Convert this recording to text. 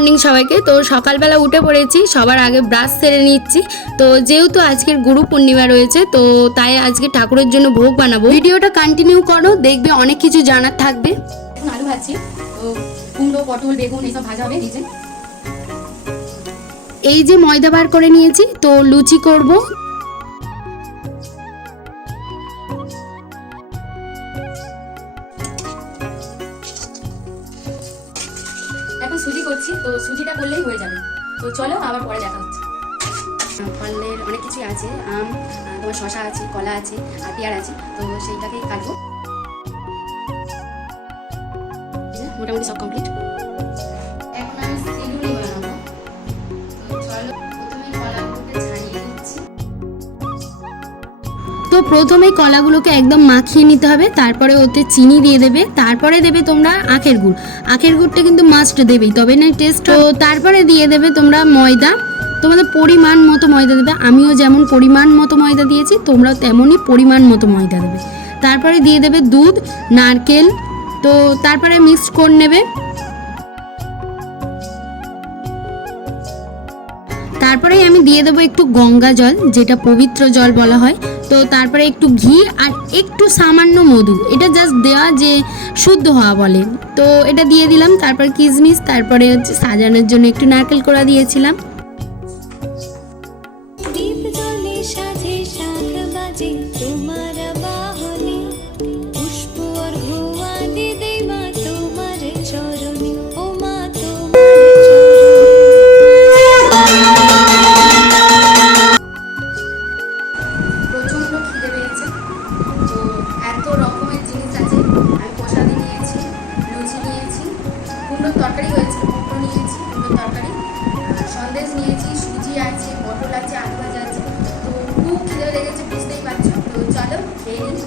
Morning সবাইকে। তো সকালবেলা উঠে পড়েছি, সবার আগে ব্রাশ সেরে নিচ্ছি। তো যেহেতু আজকের গুরু পূর্ণিমা রয়েছে, তো তাই আজকে ঠাকুরের জন্য ভোগ বানাবো। ভিডিওটা কন্টিনিউ করো, দেখবে অনেক কিছু জানার থাকবে। এখন আলু ভাজছি, তো কুমড়ো, পটল, বেগুন এইসব ভাজা হবে নিজে। এই যে ময়দা বার করে নিয়েছি, তো লুচি করব। এখন সুজি করছি, তো সুজিটা করলেই হয়ে যাবে। তো চলো আবার পরে দেখা হচ্ছে। ফলের অনেক কিছুই আছে, আম, তোমার শশা আছে, কলা আছে, আর পেয়ারা আছে, তো সেইটাকেই কাটবো। মোটামুটি সব কমপ্লিট। এখন আমি সিডুনি বানাবো, তো চলো প্রথমে কলাগুলোকে ছাড়িয়ে নিচ্ছি। তো প্রথমে কলাগুলোকে একদম মাখিয়ে নিতে হবে, তারপরে ওতে চিনি দিয়ে দেবে, তারপরে দেবে তোমরা আখের গুড়। আখের গুড়টা কিন্তু মাস্ট দেবেই, তবে না টেস্ট। তো তারপরে দিয়ে দেবে তোমরা ময়দা, তোমাদের পরিমাণ মতো ময়দা দেবে। আমিও যেমন পরিমাণ মতো ময়দা দিয়েছি, তোমরাও তেমনই পরিমাণ মতো ময়দা দেবে। তারপরে দিয়ে দেবে দুধ, নারকেল, তো তারপরে মিক্স করে নেবে। তারপরে আমি দিয়ে দেবো একটু গঙ্গা জল, যেটা পবিত্র জল বলা হয়। তো তারপরে একটু ঘি আর একটু সামান্য মধু, এটা জাস্ট দেওয়া যে শুদ্ধ হওয়া বলে, তো এটা দিয়ে দিলাম। তারপর কিশমিশ, তারপরে হচ্ছে সাজানোর জন্য একটু নারকেল কোড়া দিয়েছিলাম। প্রচণ্ড খিদে পেয়েছে, তো এত রকমের জিনিস আছে। আমি প্রসাদি নিয়েছি, লুচি নিয়েছি, কুমড়োর তরকারি হয়েছে, কুমড়ো নিয়েছি, কুমড়োর তরকারি, সন্দেশ নিয়েছি, সুজি আছে, পটল আছে, আলু ভাজা আছে। তো খুব খিদে লেগেছে, বুঝতেই পারছো। তো চলো খেয়ে নিই।